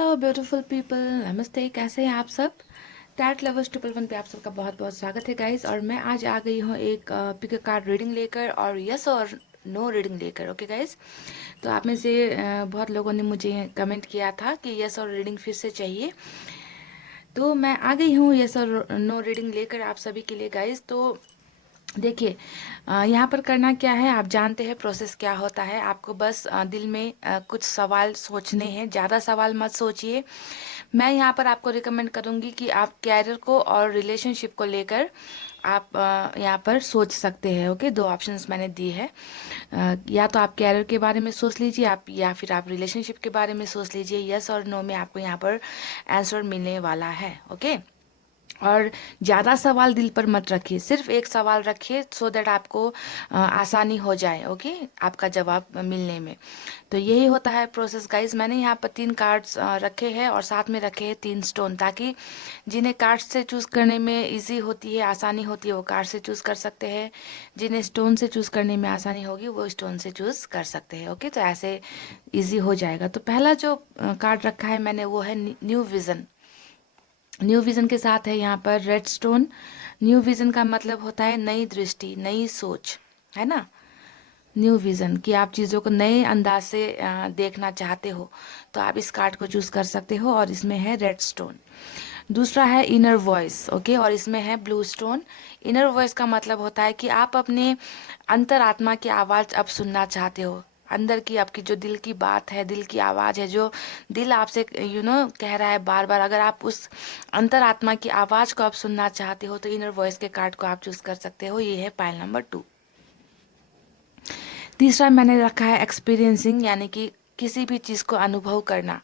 Hello beautiful people, नमस्ते। कैसे हैं आप सब? टैट लवर्स 111 पे आप सबका बहुत बहुत स्वागत है गाइस। और मैं आज आ गई हूँ एक पिक कार्ड रीडिंग लेकर और यस और नो रीडिंग लेकर। ओके गाइस, तो आप में से बहुत लोगों ने मुझे कमेंट किया था कि यस और रीडिंग फिर से चाहिए, तो मैं आ गई हूँ यस और नो रीडिंग लेकर आप सभी के लिए गाइस। तो देखिए, यहाँ पर करना क्या है, आप जानते हैं प्रोसेस क्या होता है। आपको बस दिल में कुछ सवाल सोचने हैं, ज़्यादा सवाल मत सोचिए। मैं यहाँ पर आपको रिकमेंड करूँगी कि आप कैरियर को और रिलेशनशिप को लेकर आप यहाँ पर सोच सकते हैं। ओके, दो ऑप्शंस मैंने दिए हैं। या तो आप कैरियर के बारे में सोच लीजिए आप, या फिर आप रिलेशनशिप के बारे में सोच लीजिए। यस और नो में आपको यहाँ पर आंसर मिलने वाला है। ओके, और ज़्यादा सवाल दिल पर मत रखिए, सिर्फ एक सवाल रखिए सो दैट आपको आसानी हो जाए। ओके, आपका जवाब मिलने में। तो यही होता है प्रोसेस गाइज। मैंने यहाँ पर 3 कार्ड्स रखे हैं और साथ में रखे हैं 3 स्टोन, ताकि जिन्हें कार्ड से चूज़ करने में इजी होती है, आसानी होती है, वो कार्ड से चूज़ कर सकते हैं। जिन्हें स्टोन से चूज़ करने में आसानी होगी वो स्टोन से चूज़ कर सकते हैं। ओके, तो ऐसे इजी हो जाएगा। तो पहला जो कार्ड रखा है मैंने वो है न्यू विज़न। न्यू विज़न के साथ है यहाँ पर रेड स्टोन। न्यू विज़न का मतलब होता है नई दृष्टि, नई सोच, है ना। न्यू विज़न कि आप चीज़ों को नए अंदाज से देखना चाहते हो, तो आप इस कार्ड को चूज़ कर सकते हो। और इसमें है रेड स्टोन। दूसरा है इनर वॉइस। ओके, और इसमें है ब्लू स्टोन। इनर वॉइस का मतलब होता है कि आप अपने अंतरात्मा की आवाज़ अब सुनना चाहते हो। अंदर की आपकी जो दिल की बात है, दिल की आवाज़ है, जो दिल आपसे कह रहा है बार बार, अगर आप उस अंतरात्मा की आवाज़ को आप सुनना चाहते हो तो इनर वॉइस के कार्ड को आप चूज़ कर सकते हो। ये है पाइल नंबर 2। तीसरा मैंने रखा है एक्सपीरियंसिंग, यानी कि किसी भी चीज़ को अनुभव करना।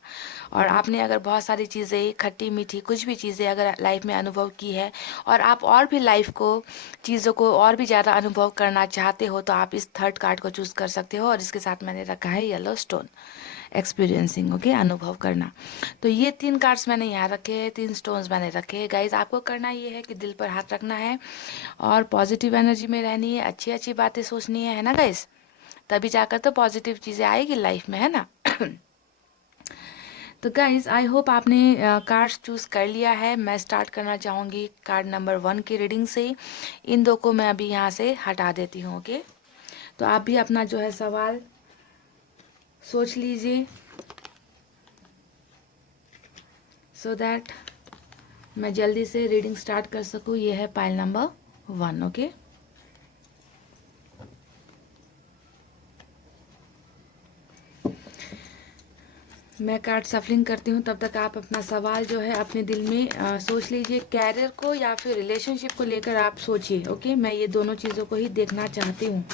और आपने अगर बहुत सारी चीज़ें, खट्टी मीठी कुछ भी चीज़ें अगर लाइफ में अनुभव की है, और आप और भी लाइफ को, चीज़ों को और भी ज़्यादा अनुभव करना चाहते हो, तो आप इस थर्ड कार्ड को चूज़ कर सकते हो। और इसके साथ मैंने रखा है येलो स्टोन, एक्सपीरियंसिंग। ओके, अनुभव करना। तो ये 3 कार्ड्स मैंने यहाँ रखे हैं, 3 स्टोन्स मैंने रखे हैं गाइज। आपको करना ये है कि दिल पर हाथ रखना है और पॉजिटिव एनर्जी में रहनी है, अच्छी अच्छी बातें सोचनी है ना गाइज। तभी जाकर तो पॉजिटिव चीज़ें आएगी लाइफ में, है ना। तो गाइज आई होप आपने कार्ड्स चूज़ कर लिया है। मैं स्टार्ट करना चाहूँगी कार्ड नंबर 1 की रीडिंग से। इन दो को मैं अभी यहाँ से हटा देती हूँ। ओके, तो आप भी अपना जो है सवाल सोच लीजिए, सो दैट मैं जल्दी से रीडिंग स्टार्ट कर सकूँ। ये है पाइल नंबर 1। ओके, मैं कार्ड सफलिंग करती हूँ, तब तक आप अपना सवाल जो है अपने दिल में सोच लीजिए। कैरियर को या फिर रिलेशनशिप को लेकर आप सोचिए। ओके, मैं ये दोनों चीज़ों को ही देखना चाहती हूँ।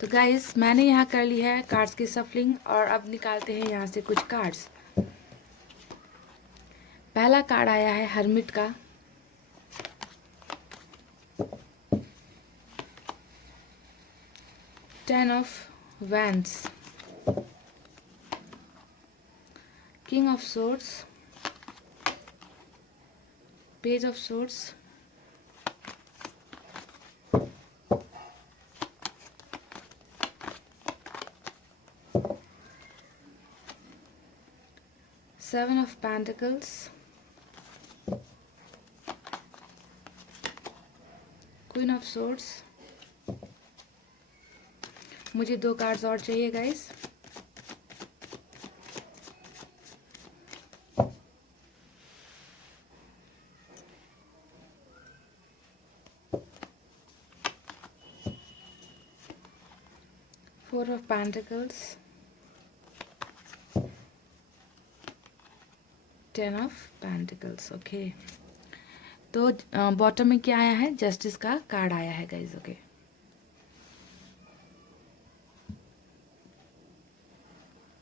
तो गाइस, मैंने यहाँ कर ली है कार्ड्स की सफलिंग, और अब निकालते हैं यहाँ से कुछ कार्ड्स। पहला कार्ड आया है हर्मिट का। Ten of wands, king of swords, page of swords, seven of pentacles, queen of swords. मुझे 2 कार्ड्स और चाहिए guys. Four of pentacles, 10 of pentacles. Okay, तो बॉटम में क्या आया है, जस्टिस का कार्ड आया है गाइज। ओके, 。 । । । । । । । । । । । । । । । । । । । । । । । । । । । । । । । । । । । । । । । । । । । । । । । । 。 Thank you. तो बॉटम में क्या आया है, जस्टिस का कार्ड आया है गाइज। ओके,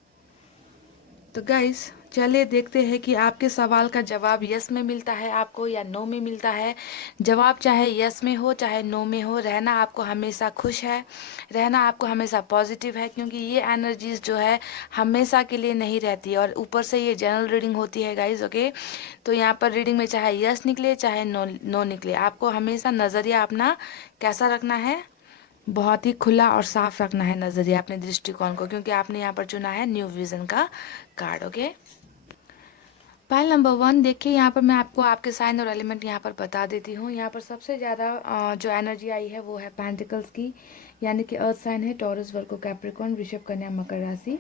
तो गाइस चलिए देखते हैं कि आपके सवाल का जवाब यस में मिलता है आपको या नो में मिलता है। जवाब चाहे यस में हो चाहे नो में हो, रहना आपको हमेशा खुश है, रहना आपको हमेशा पॉजिटिव है, क्योंकि ये एनर्जीज जो है हमेशा के लिए नहीं रहती। और ऊपर से ये जनरल रीडिंग होती है गाइस, ओके। तो यहाँ पर रीडिंग में चाहे यस निकले चाहे नो नो निकले, आपको हमेशा नज़रिया अपना कैसा रखना है, बहुत ही खुला और साफ रखना है नज़रिया, अपने दृष्टिकोण को, क्योंकि आपने यहाँ पर चुना है न्यू विजन का कार्ड, ओके। पाइल नंबर 1 देखिए, यहाँ पर मैं आपको आपके साइन और एलिमेंट यहाँ पर बता देती हूँ। यहाँ पर सबसे ज़्यादा जो एनर्जी आई है वो है पेंटिकल्स की, यानी कि अर्थ साइन है टॉरस, वर्गो, कैप्रिकॉर्न, वृषभ, कन्या, मकर राशि।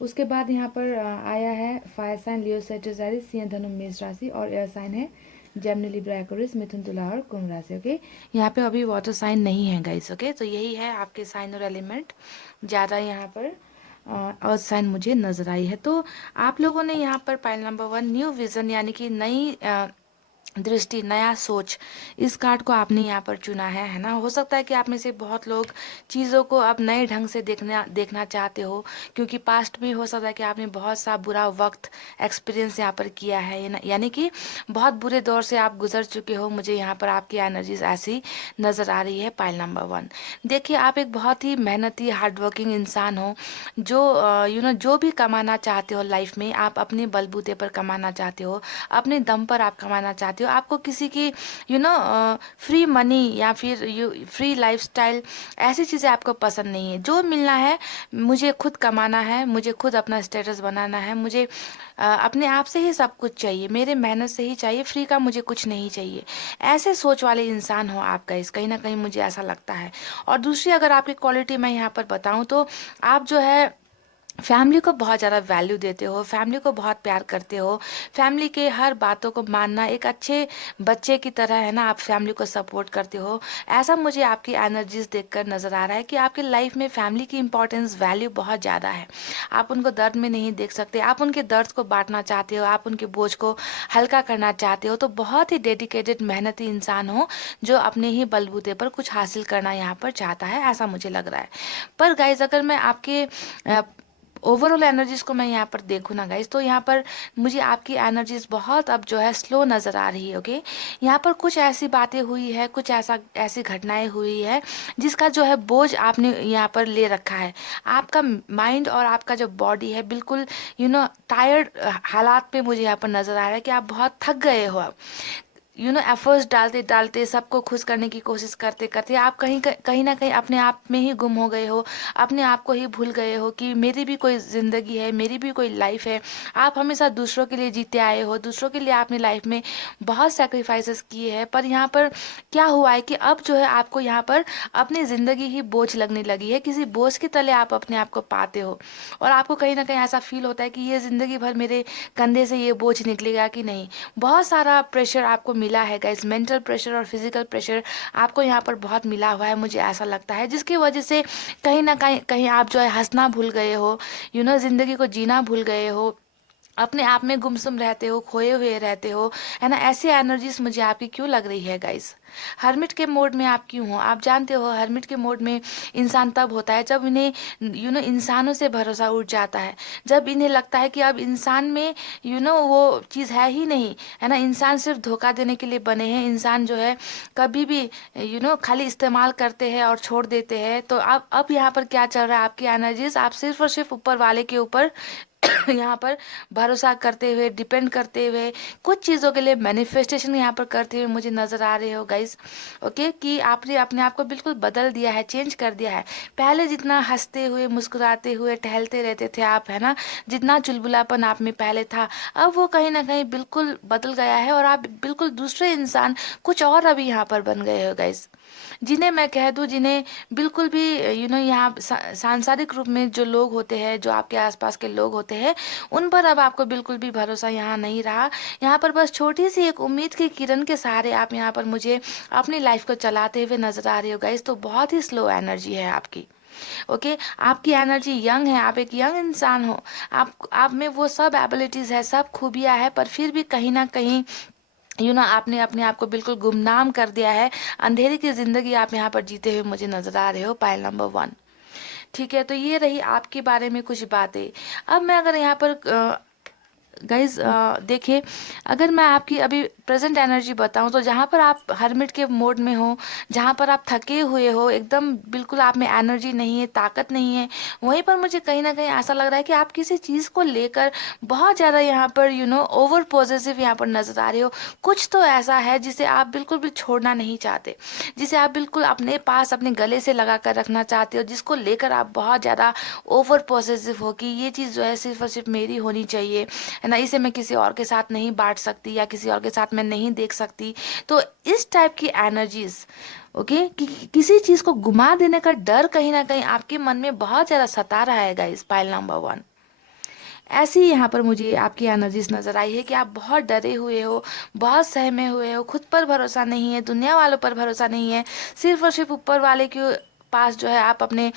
उसके बाद यहाँ पर आया है फायर साइन लियो, सेजिटेरियस, सिंह, धनु, मेष राशि। और एयर साइन है जेमिनी, लिब्रा, एक्वेरियस, मिथुन, तुला और कुंभ राशि, ओके। यहाँ पे अभी वाटर साइन नहीं है गाइस, ओके। तो यही है आपके साइन और एलिमेंट, ज़्यादा यहाँ पर अर्थ साइन मुझे नजर आई है। तो आप लोगों ने यहाँ पर पाइल नंबर 1 न्यू विजन यानी कि नई दृष्टि, नया सोच, इस कार्ड को आपने यहाँ पर चुना है ना। हो सकता है कि आप में से बहुत लोग चीज़ों को अब नए ढंग से देखना चाहते हो, क्योंकि पास्ट में हो सकता है कि आपने बहुत सा बुरा वक्त एक्सपीरियंस यहाँ पर किया है, यानी कि बहुत बुरे दौर से आप गुजर चुके हो। मुझे यहाँ पर आपकी एनर्जीज ऐसी नज़र आ रही है पाइल नंबर 1। देखिए, आप एक बहुत ही मेहनती हार्डवर्किंग इंसान हो, जो जो भी कमाना चाहते हो लाइफ में, आप अपने बलबूते पर कमाना चाहते हो, अपने दम पर आप कमाना चाहते हो। आपको किसी की फ्री मनी या फिर फ्री लाइफस्टाइल, ऐसी चीज़ें आपको पसंद नहीं है। जो मिलना है मुझे खुद कमाना है, मुझे खुद अपना स्टेटस बनाना है, मुझे अपने आप से ही सब कुछ चाहिए, मेरे मेहनत से ही चाहिए, फ्री का मुझे कुछ नहीं चाहिए। ऐसे सोच वाले इंसान हो आप गाइस, कहीं ना कहीं मुझे ऐसा लगता है। और दूसरी अगर आपकी क्वालिटी मैं यहाँ पर बताऊँ तो आप जो है फैमिली को बहुत ज़्यादा वैल्यू देते हो, फैमिली को बहुत प्यार करते हो, फैमिली के हर बातों को मानना, एक अच्छे बच्चे की तरह है ना, आप फैमिली को सपोर्ट करते हो। ऐसा मुझे आपकी एनर्जीज देखकर नज़र आ रहा है कि आपके लाइफ में फैमिली की इंपॉर्टेंस, वैल्यू बहुत ज़्यादा है। आप उनको दर्द में नहीं देख सकते, आप उनके दर्द को बांटना चाहते हो, आप उनके बोझ को हल्का करना चाहते हो। तो बहुत ही डेडिकेटेड, मेहनती इंसान हो, जो अपने ही बलबूते पर कुछ हासिल करना यहाँ पर चाहता है, ऐसा मुझे लग रहा है। पर गाइज अगर मैं आपके ओवरऑल एनर्जीज को मैं यहाँ पर देखूँ ना गाइज, तो यहाँ पर मुझे आपकी एनर्जीज बहुत अब जो है स्लो नज़र आ रही है, ओके। यहाँ पर कुछ ऐसी बातें हुई है, कुछ ऐसी घटनाएं हुई है जिसका जो है बोझ आपने यहाँ पर ले रखा है। आपका माइंड और आपका जो बॉडी है बिल्कुल टायर्ड हालात पे मुझे यहाँ पर नज़र आ रहा है कि आप बहुत थक गए हो अब। एफर्ट्स डालते डालते, सबको खुश करने की कोशिश करते करते आप कहीं ना कहीं अपने आप में ही गुम हो गए हो, अपने आप को ही भूल गए हो कि मेरी भी कोई ज़िंदगी है, मेरी भी कोई लाइफ है। आप हमेशा दूसरों के लिए जीते आए हो, दूसरों के लिए आपने लाइफ में बहुत सेक्रीफाइसेस किए हैं। पर यहाँ पर क्या हुआ है कि अब जो है आपको यहाँ पर अपनी ज़िंदगी ही बोझ लगने लगी है, किसी बोझ के तले आप अपने आप को पाते हो, और आपको कहीं ना कहीं ऐसा फील होता है कि ये ज़िंदगी भर मेरे कंधे से ये बोझ निकलेगा कि नहीं। बहुत सारा प्रेशर आपको मिला है गाइस, मेंटल प्रेशर और फिजिकल प्रेशर आपको यहाँ पर बहुत मिला हुआ है, मुझे ऐसा लगता है, जिसकी वजह से कहीं ना कहीं आप जो है हंसना भूल गए हो, जिंदगी को जीना भूल गए हो, अपने आप में गुमसुम रहते हो, खोए हुए रहते हो, है ना। ऐसी एनर्जीज मुझे आपकी क्यों लग रही है गाइस? हर्मिट के मोड में आप क्यों हो? आप जानते हो हर्मिट के मोड में इंसान तब होता है जब इन्हें इंसानों से भरोसा उठ जाता है, जब इन्हें लगता है कि अब इंसान में वो चीज़ है ही नहीं, है ना। इंसान सिर्फ धोखा देने के लिए बने हैं, इंसान जो है कभी भी खाली इस्तेमाल करते हैं और छोड़ देते हैं। तो अब यहाँ पर क्या चल रहा है, आपकी एनर्जीज आप सिर्फ और सिर्फ ऊपर वाले के ऊपर यहाँ पर भरोसा करते हुए, डिपेंड करते हुए, कुछ चीज़ों के लिए मैनिफेस्टेशन यहाँ पर करते हुए मुझे नज़र आ रहे हो गाइस, ओके। कि आपने अपने आप को बिल्कुल बदल दिया है, चेंज कर दिया है। पहले जितना हंसते हुए, मुस्कुराते हुए, टहलते रहते थे आप, है ना, जितना चुलबुलापन आप में पहले था, अब वो कहीं ना कहीं बिल्कुल बदल गया है, और आप बिल्कुल दूसरे इंसान, कुछ और अभी यहाँ पर बन गए हो गाइस, जिन्हें मैं कह दूं, जिन्हें बिल्कुल भी यहाँ सांसारिक रूप में जो लोग होते हैं, जो आपके आसपास के लोग होते हैं, उन पर अब आपको बिल्कुल भी भरोसा यहाँ नहीं रहा। यहाँ पर बस छोटी सी एक उम्मीद की किरण के सहारे आप यहाँ पर मुझे अपनी लाइफ को चलाते हुए नजर आ रहे हो गाइस। तो बहुत ही स्लो एनर्जी है आपकी, ओके। आपकी एनर्जी यंग है, आप एक यंग इंसान हो, आप में वो सब एबिलिटीज है, सब खूबियाँ है, पर फिर भी कहीं ना कहीं आपने अपने आप को बिल्कुल गुमनाम कर दिया है। अंधेरे की जिंदगी आप यहाँ पर जीते हुए मुझे नजर आ रहे हो, पाइल नंबर 1। ठीक है, तो ये रही आपके बारे में कुछ बातें। अब मैं अगर यहाँ पर गाइज देखिए, अगर मैं आपकी अभी प्रेजेंट एनर्जी बताऊं तो जहाँ पर आप हर्मिट के मोड में हो, जहाँ पर आप थके हुए हो, एकदम बिल्कुल आप में एनर्जी नहीं है, ताकत नहीं है, वहीं पर मुझे कहीं ना कहीं ऐसा लग रहा है कि आप किसी चीज़ को लेकर बहुत ज़्यादा यहाँ पर ओवर पॉजिटिव यहाँ पर नजर आ रहे हो। कुछ तो ऐसा है जिसे आप बिल्कुल भी छोड़ना नहीं चाहते, जिसे आप बिल्कुल अपने पास अपने गले से लगा कर रखना चाहते हो, जिसको लेकर आप बहुत ज़्यादा ओवर पॉजिटिव हो कि ये चीज़ जो है सिर्फ और सिर्फ मेरी होनी चाहिए, है ना, इसे मैं किसी और के साथ नहीं बांट सकती या किसी और के साथ मैं नहीं देख सकती। तो इस टाइप की एनर्जीज, ओके, कि किसी चीज को गुमा देने का डर कहीं ना कहीं आपके मन में बहुत ज्यादा सता रहा है गाइस, पाइल नंबर 1। ऐसी यहाँ पर मुझे आपकी एनर्जीज नजर आई है कि आप बहुत डरे हुए हो, बहुत सहमे हुए हो, खुद पर भरोसा नहीं है, दुनिया वालों पर भरोसा नहीं है, सिर्फ और सिर्फ ऊपर वाले के पास जो है आप अपने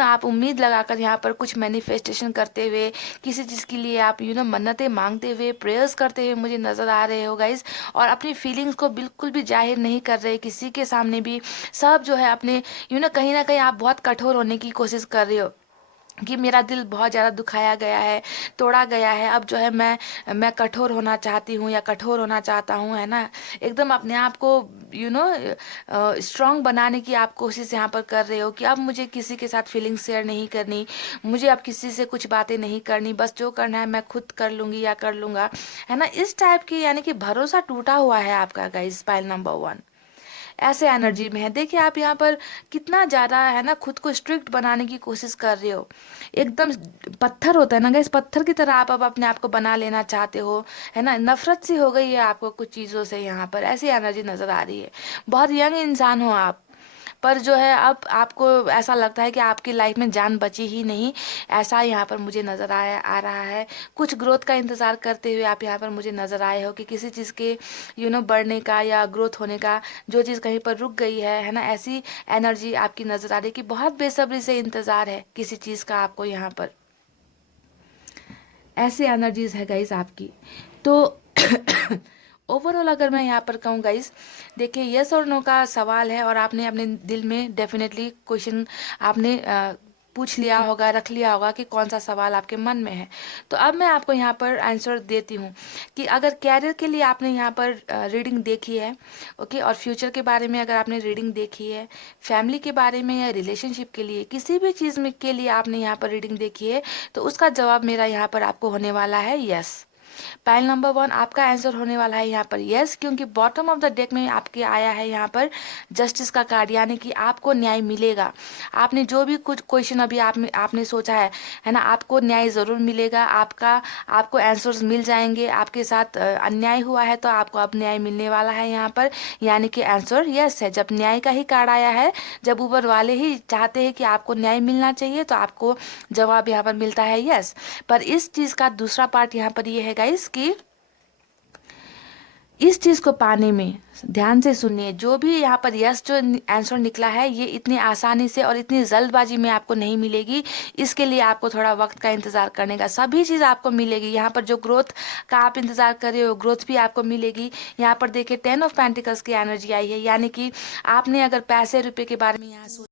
आप उम्मीद लगाकर यहाँ पर कुछ मैनिफेस्टेशन करते हुए, किसी चीज़ के लिए आप मन्नतें मांगते हुए, प्रेयर्स करते हुए मुझे नज़र आ रहे हो गाइज। और अपनी फीलिंग्स को बिल्कुल भी जाहिर नहीं कर रहे किसी के सामने भी। सब जो है अपने कहीं ना कहीं आप बहुत कठोर होने की कोशिश कर रहे हो कि मेरा दिल बहुत ज़्यादा दुखाया गया है, तोड़ा गया है, अब जो है मैं कठोर होना चाहती हूँ या कठोर होना चाहता हूँ, है ना। एकदम अपने आप को स्ट्रांग बनाने की आप कोशिश यहाँ पर कर रहे हो कि अब मुझे किसी के साथ फीलिंग्स शेयर नहीं करनी, मुझे अब किसी से कुछ बातें नहीं करनी, बस जो करना है मैं खुद कर लूँगी या कर लूँगा, है ना। इस टाइप की यानी कि भरोसा टूटा हुआ है आपका गाइस, पाइल नंबर 1 ऐसे एनर्जी में है। देखिए आप यहाँ पर कितना ज़्यादा, है ना, खुद को स्ट्रिक्ट बनाने की कोशिश कर रहे हो। एकदम पत्थर होता है ना गैस, पत्थर की तरह आप अब अपने आप को बना लेना चाहते हो, है ना। नफरत सी हो गई है आपको कुछ चीज़ों से, यहाँ पर ऐसी एनर्जी नज़र आ रही है। बहुत यंग इंसान हो आप, पर जो है अब आपको ऐसा लगता है कि आपकी लाइफ में जान बची ही नहीं, ऐसा यहाँ पर मुझे नज़र आ रहा है। कुछ ग्रोथ का इंतज़ार करते हुए आप यहाँ पर मुझे नज़र आए हो कि किसी चीज़ के बढ़ने का या ग्रोथ होने का, जो चीज़ कहीं पर रुक गई है ना, ऐसी एनर्जी आपकी नज़र आ रही है कि बहुत बेसब्री से इंतज़ार है किसी चीज़ का आपको यहाँ पर। ऐसी एनर्जीज है गाइस आपकी। तो ओवरऑल अगर मैं यहाँ पर कहूँ गाइस, देखिए यस और नो का सवाल है और आपने अपने दिल में डेफिनेटली क्वेश्चन आपने पूछ लिया होगा, रख लिया होगा कि कौन सा सवाल आपके मन में है। तो अब मैं आपको यहाँ पर आंसर देती हूँ कि अगर कैरियर के लिए आपने यहाँ पर रीडिंग देखी है, ओके, और फ्यूचर के बारे में अगर आपने रीडिंग देखी है, फैमिली के बारे में या रिलेशनशिप के लिए, किसी भी चीज़ में के लिए आपने यहाँ पर रीडिंग देखी है, तो उसका जवाब मेरा यहाँ पर आपको होने वाला है यस। पाइल नंबर 1 आपका आंसर होने वाला है यहाँ पर यस, क्योंकि बॉटम ऑफ द डेक में आपके आया है यहाँ पर जस्टिस का कार्ड, यानी कि आपको न्याय मिलेगा। आपने जो भी कुछ क्वेश्चन अभी आपने सोचा है ना, आपको न्याय ज़रूर मिलेगा। आपको आंसर्स मिल जाएंगे। आपके साथ अन्याय हुआ है तो आपको अब न्याय मिलने वाला है यहाँ पर, यानी कि आंसर यस है। जब न्याय का ही कार्ड आया है, जब ऊपर वाले ही चाहते हैं कि आपको न्याय मिलना चाहिए, तो आपको जवाब यहाँ पर मिलता है यस। पर इस चीज़ का दूसरा पार्ट यहाँ पर ये है गाइस कि इस चीज को पाने में ध्यान से सुनिए, जो भी यहाँ पर यस जो आंसर निकला है, ये इतनी आसानी से और इतनी जल्दबाजी में आपको नहीं मिलेगी। इसके लिए आपको थोड़ा वक्त का इंतजार करने का, सभी चीज़ आपको मिलेगी। यहाँ पर जो ग्रोथ का आप इंतजार कर रहे हो, ग्रोथ भी आपको मिलेगी। यहाँ पर देखिए 10 ऑफ पेंटिकल्स की एनर्जी आई है, यानी कि आपने अगर पैसे रुपए के बारे में यहाँ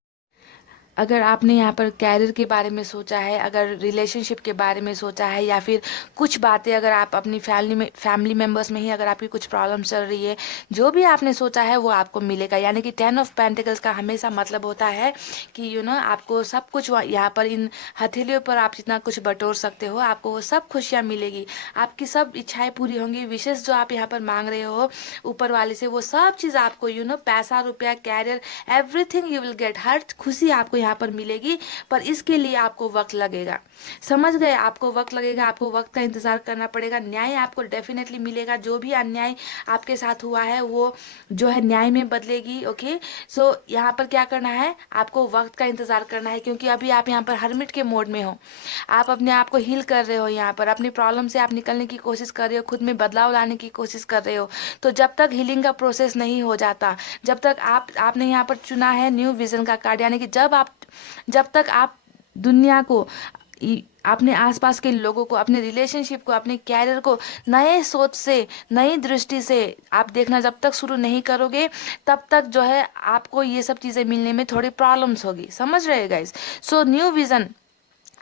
अगर आपने यहाँ पर कैरियर के बारे में सोचा है, अगर रिलेशनशिप के बारे में सोचा है, या फिर कुछ बातें अगर आप अपनी फैमिली मेम्बर्स में ही अगर आपकी कुछ प्रॉब्लम चल रही है, जो भी आपने सोचा है वो आपको मिलेगा। यानी कि 10 ऑफ पेंटिकल्स का हमेशा मतलब होता है कि आपको सब कुछ यहाँ पर इन हथेलियों पर आप जितना कुछ बटोर सकते हो, आपको वो सब खुशियाँ मिलेगी, आपकी सब इच्छाएं पूरी होंगी। विशेष जो आप यहाँ पर मांग रहे हो ऊपर वाले से, वो सब चीज़ आपको पैसा, रुपया, career, everything you will get, हर खुशी आपको यहाँ पर मिलेगी। पर इसके लिए आपको वक्त लगेगा, समझ गए, आपको वक्त लगेगा, आपको वक्त का इंतजार करना पड़ेगा। न्याय आपको डेफिनेटली मिलेगा, जो भी अन्याय आपके साथ हुआ है वो जो है न्याय में बदलेगी। ओके, सो यहाँ पर क्या करना है, आपको वक्त का इंतजार करना है, क्योंकि अभी आप यहाँ पर हर्मिट के मोड में हो। आप अपने आप को हील कर रहे हो, यहाँ पर अपनी प्रॉब्लम से आप निकलने की कोशिश कर रहे हो, खुद में बदलाव लाने की कोशिश कर रहे हो। तो जब तक हीलिंग का प्रोसेस नहीं हो जाता, जब तक आपने यहाँ पर चुना है न्यू विजन का कार्ड, यानी कि जब तक आप दुनिया को, अपने आसपास के लोगों को, अपने रिलेशनशिप को, अपने कैरियर को नए सोच से, नई दृष्टि से आप देखना जब तक शुरू नहीं करोगे, तब तक जो है आपको ये सब चीज़ें मिलने में थोड़ी प्रॉब्लम्स होगी। समझ रहे गाइस? सो न्यू विजन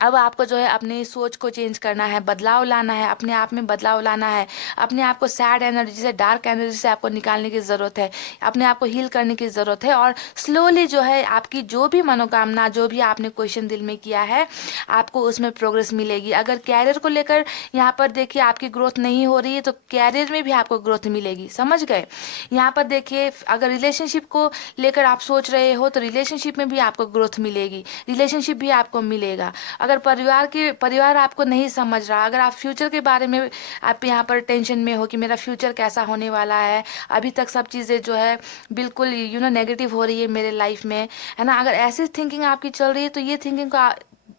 अब आपको जो है अपनी सोच को चेंज करना है, बदलाव लाना है, अपने आप में बदलाव लाना है, अपने आप को सैड एनर्जी से, डार्क एनर्जी से आपको निकालने की ज़रूरत है, अपने आप को हील करने की ज़रूरत है। और स्लोली जो है आपकी जो भी मनोकामना, जो भी आपने क्वेश्चन दिल में किया है, आपको उसमें प्रोग्रेस मिलेगी। अगर कैरियर को लेकर यहाँ पर देखिए आपकी ग्रोथ नहीं हो रही है तो कैरियर में भी आपको ग्रोथ मिलेगी, समझ गए। यहाँ पर देखिए अगर रिलेशनशिप को लेकर आप सोच रहे हो तो रिलेशनशिप में भी आपको ग्रोथ मिलेगी, रिलेशनशिप भी आपको मिलेगा। अगर परिवार आपको नहीं समझ रहा, अगर आप फ्यूचर के बारे में आप यहाँ पर टेंशन में हो कि मेरा फ्यूचर कैसा होने वाला है, अभी तक सब चीज़ें जो है बिल्कुल नेगेटिव हो रही है मेरे लाइफ में, है ना, अगर ऐसी थिंकिंग आपकी चल रही है तो ये थिंकिंग को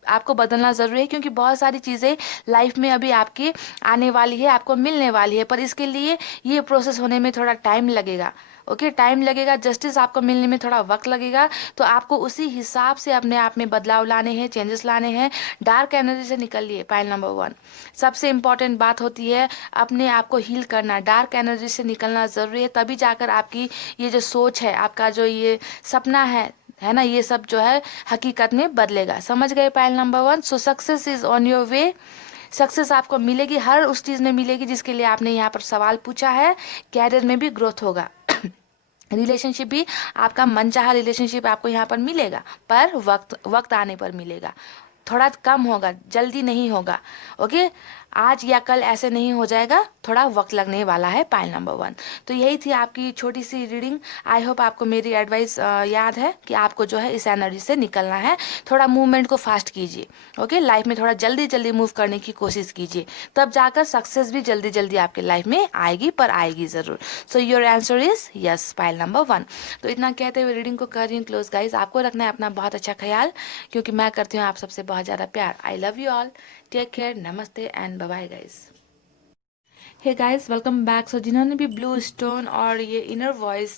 आपको बदलना ज़रूरी है, क्योंकि बहुत सारी चीज़ें लाइफ में अभी आपकी आने वाली है, आपको मिलने वाली है, पर इसके लिए ये प्रोसेस होने में थोड़ा टाइम लगेगा। ओके, टाइम लगेगा, जस्टिस आपको मिलने में थोड़ा वक्त लगेगा। तो आपको उसी हिसाब से अपने आप में बदलाव लाने हैं, चेंजेस लाने हैं। डार्क एनर्जी से निकलिए, पॉइंट नंबर 1। सबसे इम्पॉर्टेंट बात होती है अपने आप को हील करना, डार्क एनर्जी से निकलना ज़रूरी है, तभी जाकर आपकी ये जो सोच है, आपका जो ये सपना है ना, ये सब जो है हकीकत में बदलेगा। समझ गए point number 1। So success is on your way. Success आपको मिलेगी, हर उस चीज़ में मिलेगी जिसके लिए आपने यहाँ पर सवाल पूछा है। कैरियर में भी ग्रोथ होगा, रिलेशनशिप भी आपका मनचाहा रिलेशनशिप आपको यहाँ पर मिलेगा, पर वक्त आने पर मिलेगा, थोड़ा कम होगा, जल्दी नहीं होगा। ओके, आज या कल ऐसे नहीं हो जाएगा, थोड़ा वक्त लगने वाला है। Point number 1। तो यही थी आपकी छोटी सी रीडिंग। आई होप आपको मेरी एडवाइस याद है कि आपको जो है इस एनर्जी से निकलना है। थोड़ा मूवमेंट को फास्ट कीजिए, ओके, लाइफ में थोड़ा जल्दी जल्दी मूव करने की कोशिश कीजिए, तब जाकर सक्सेस भी जल्दी जल्दी आपके लाइफ में आएगी, पर आएगी ज़रूर। So your answer is yes, point number 1। तो इतना कहते हुए रीडिंग को कर रही हूँ क्लोज गाइज। आपको रखना है अपना बहुत अच्छा ख्याल, क्योंकि मैं करती हूँ आप सबसे बहुत ज़्यादा प्यार। I love you all, take care, नमस्ते and bye bye guys. Hey guys, welcome back. So जिन्होंने भी ब्लू स्टोन और ये इनर वॉइस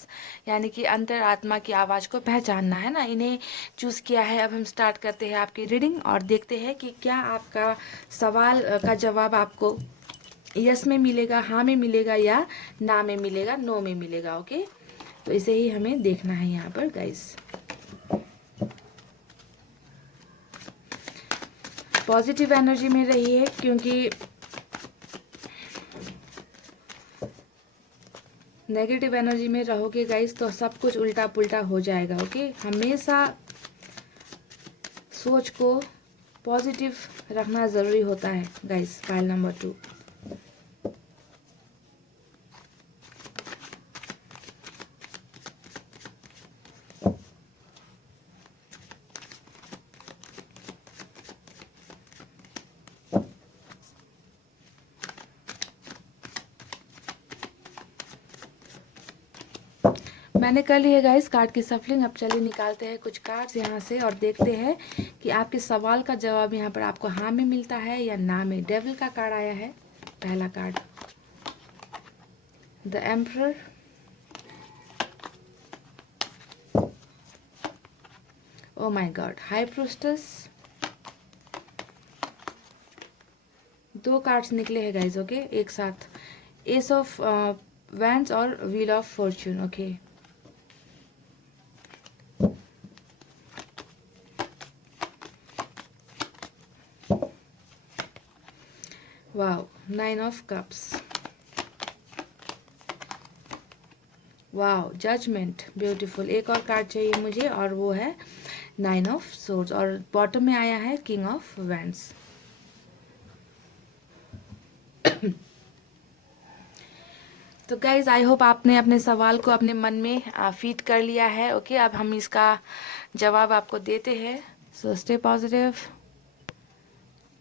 यानी कि अंतर आत्मा की आवाज़ को पहचानना है ना, इन्हें चूज़ किया है। अब हम स्टार्ट करते हैं आपकी रीडिंग और देखते हैं कि क्या आपका सवाल का जवाब आपको यस में मिलेगा, हाँ में मिलेगा, या ना में मिलेगा, नो में मिलेगा। ओके, तो इसे ही हमें देखना है यहाँ पर गाइस। पॉजिटिव एनर्जी में रहिए, क्योंकि नेगेटिव एनर्जी में रहोगे गाइस तो सब कुछ उल्टा पुल्टा हो जाएगा। ओके, हमेशा सोच को पॉजिटिव रखना ज़रूरी होता है गाइस। File number 2। मैंने कर ली है गाइस कार्ड की सफलिंग। अब चलिए निकालते हैं कुछ कार्ड्स यहाँ से और देखते हैं कि आपके सवाल का जवाब यहाँ पर आपको हाँ में मिलता है या ना में। डेविल का कार्ड आया है, पहला card, the emperor, oh my god, high priestess. दो कार्ड्स निकले हैं गाइस, ओके, एक साथ, एस ऑफ वैंड्स और wheel of fortune. Okay, wow, 9 of cups, wow, judgement, beautiful. एक और कार्ड चाहिए मुझे और वो है 9 ऑफ सोर्ड्स, और बॉटम में आया है किंग ऑफ वैंड्स। तो गाइज आई होप आपने अपने सवाल को अपने मन में फीड कर लिया है। ओके, अब हम इसका जवाब आपको देते हैं। So stay positive.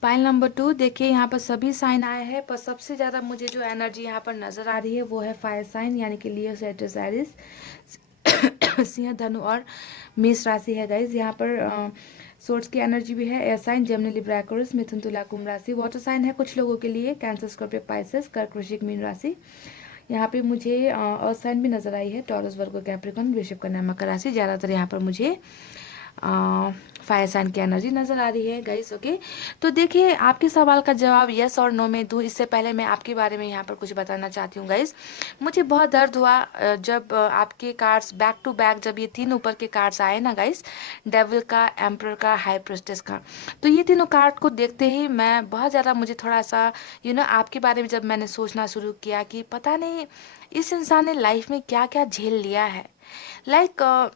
Pile number 2, देखिए यहाँ पर सभी साइन आए हैं, पर सबसे ज़्यादा मुझे जो एनर्जी यहाँ पर नज़र आ रही है वो है फायर साइन, यानी कि लियो, सेजिटेरियस, एरिस, सिंह, धनु और मेष राशि है गाइज। यहाँ पर सोर्स की एनर्जी भी है, air sign, Gemini, Libra, Aquarius, Mithun, Tula, Kumbh राशि। वाटर साइन है कुछ लोगों के लिए, कैंसर, स्कॉर्पियो, पाइसेस, कर्क, वृश्चिक, मीन राशि। यहाँ पे मुझे अर्थ साइन भी नजर आई है, टॉरस, वर्गो, कैप्रिकॉर्न, वृषभ, कन्या, मकर राशि। ज़्यादातर यहाँ पर मुझे फायर साइन की एनर्जी नज़र आ रही है गाइस। ओके, तो देखिए आपके सवाल का जवाब यस और नो में दूँ इससे पहले मैं आपके बारे में यहाँ पर कुछ बताना चाहती हूँ गाइस। मुझे बहुत दर्द हुआ जब आपके कार्ड्स बैक टू बैक, जब ये तीन ऊपर के कार्ड्स आए ना गाइस, डेविल का, एम्परर का, हाई प्रेस्टेस का, तो ये तीनों कार्ड को देखते ही मैं बहुत ज़्यादा, मुझे थोड़ा सा आपके बारे में जब मैंने सोचना शुरू किया कि पता नहीं इस इंसान ने लाइफ में क्या क्या झेल लिया है। लाइक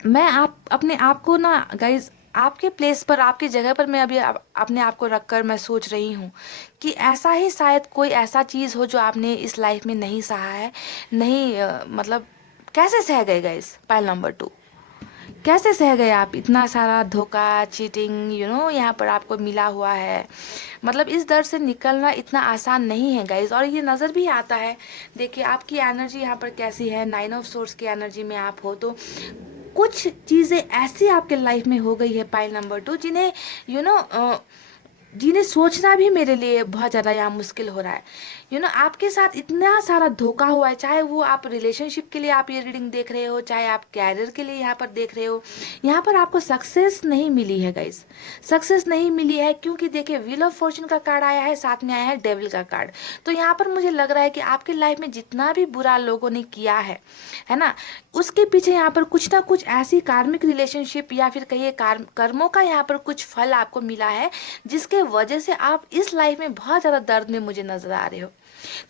मैं आप अपने आप को ना गाइज, आपके प्लेस पर, आपकी जगह पर मैं अभी अपने आप को रखकर मैं सोच रही हूँ कि ऐसा ही शायद कोई ऐसा चीज़ हो जो आपने इस लाइफ में नहीं सहा है, नहीं मतलब कैसे सह गए गाइज। पाइल नंबर 2, कैसे सह गए आप इतना सारा धोखा, चीटिंग, यहाँ पर आपको मिला हुआ है। मतलब इस दर्द से निकलना इतना आसान नहीं है गाइज, और ये नज़र भी आता है। देखिए आपकी एनर्जी यहाँ पर कैसी है, 9 ऑफ सोर्स की एनर्जी में आप हो, तो कुछ चीज़ें ऐसी आपके लाइफ में हो गई है पाइल नंबर 2, जिन्हें यू नो जिन्हें सोचना भी मेरे लिए बहुत ज़्यादा यहाँ मुश्किल हो रहा है। आपके साथ इतना सारा धोखा हुआ है, चाहे वो आप रिलेशनशिप के लिए आप ये रीडिंग देख रहे हो, चाहे आप कैरियर के लिए यहाँ पर देख रहे हो। यहाँ पर आपको सक्सेस नहीं मिली है गाइस, सक्सेस नहीं मिली है, क्योंकि देखिए व्हील ऑफ फॉर्चून का कार्ड आया है, साथ में आया है डेविल का कार्ड। तो यहाँ पर मुझे लग रहा है कि आपके लाइफ में जितना भी बुरा लोगों ने किया है ना, उसके पीछे यहाँ पर कुछ ना कुछ ऐसी कार्मिक रिलेशनशिप या फिर कहिए कर्मों का यहाँ पर कुछ फल आपको मिला है, जिसके वजह से आप इस लाइफ में बहुत ज़्यादा दर्द में मुझे नजर आ रहे हो।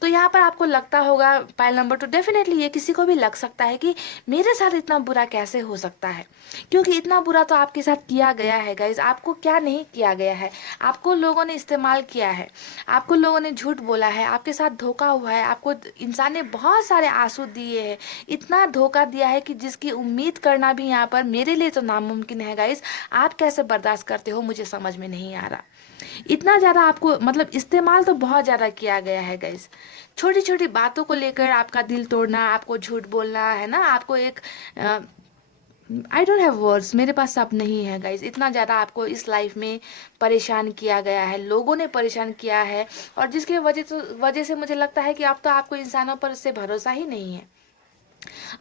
तो यहाँ पर आपको लगता होगा पाइल नंबर 2, डेफिनेटली ये किसी को भी लग सकता है कि मेरे साथ इतना बुरा कैसे हो सकता है, क्योंकि इतना बुरा तो आपके साथ किया गया है गाइज। आपको क्या नहीं किया गया है, आपको लोगों ने इस्तेमाल किया है, आपको लोगों ने झूठ बोला है, आपके साथ धोखा हुआ है, आपको इंसान ने बहुत सारे आंसू दिए हैं, इतना धोखा दिया है कि जिसकी उम्मीद करना भी यहाँ पर मेरे लिए तो नामुमकिन है गाइज। आप कैसे बर्दाश्त करते हो मुझे समझ में नहीं आ रहा। इतना ज़्यादा आपको मतलब इस्तेमाल तो बहुत ज़्यादा किया गया है गाइस। छोटी छोटी बातों को लेकर आपका दिल तोड़ना, आपको झूठ बोलना, है ना, आपको एक आई डोंट हैव वर्ड्स, मेरे पास शब्द नहीं है गाइस। इतना ज़्यादा आपको इस लाइफ में परेशान किया गया है, लोगों ने परेशान किया है, और जिसके वजह से मुझे लगता है कि अब तो आपको इंसानों पर से भरोसा ही नहीं है,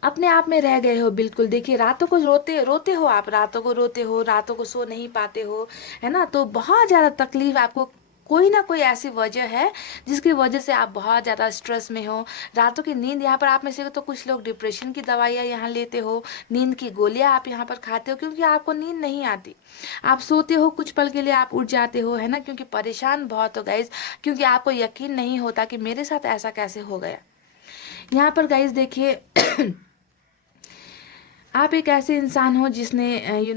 अपने आप में रह गए हो बिल्कुल। देखिए रातों को रोते रोते हो, आप रातों को रोते हो, रातों को सो नहीं पाते हो, है ना, तो बहुत ज़्यादा तकलीफ आपको, कोई ना कोई ऐसी वजह है जिसकी वजह से आप बहुत ज़्यादा स्ट्रेस में हो। रातों की नींद, यहाँ पर आप में से तो कुछ लोग डिप्रेशन की दवाइयाँ यहाँ लेते हो, नींद की गोलियाँ आप यहाँ पर खाते हो, क्योंकि आपको नींद नहीं आती। आप सोते हो, कुछ पल के लिए आप उठ जाते हो, है ना, क्योंकि परेशान बहुत हो गाइज, क्योंकि आपको यकीन नहीं होता कि मेरे साथ ऐसा कैसे हो गया। यहाँ पर गाइज देखिए आप एक ऐसे इंसान हो जिसने